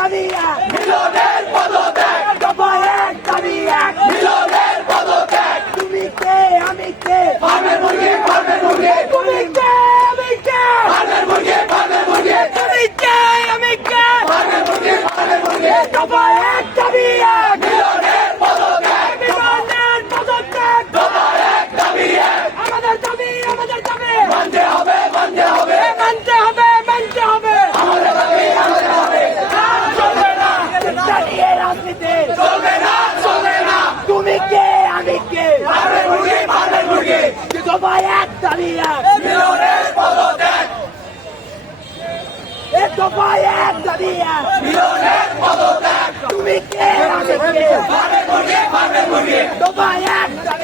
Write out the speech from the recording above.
দাবি এক, মিলনের পদত্যাগ, দফা এক দাবি এক। মিলনের পদত্যাগ, তুমি কে আমি কে, ফার্মের মুরগি, ফার্মের মুরগি, তুমি কে আমি কে, ফার্মের মুরগি, ফার্মের মুরগি, তুমি কে আমি কে, ফার্মের মুরগি, ফার্মের মুরগি, দফা এক দাবি এক, মিলনের পদত্যাগ, বিমানের পদত্যাগ। দফা এক দাবি এক, আমাদের দাবি মানতে হবে, মানতে হবে, মানতে হবে মানতে হবে। আমাদের দাবি মানতে হবে, চলবে না, জানিয়ে রাজনীতি, চলবে না, চলবে না, তুমি কে আমি কে, ফার্মের মুরগি, ফার্মের মুরগি, দফা এক দাবি এক, মিলনের পদত্যাগ, দফা এক দাবি এক। মিলনের পদত্যাগ, তুমি কে আমি কে, ফার্মের মুরগি, ফার্মের মুরগি, দফা এক দাবি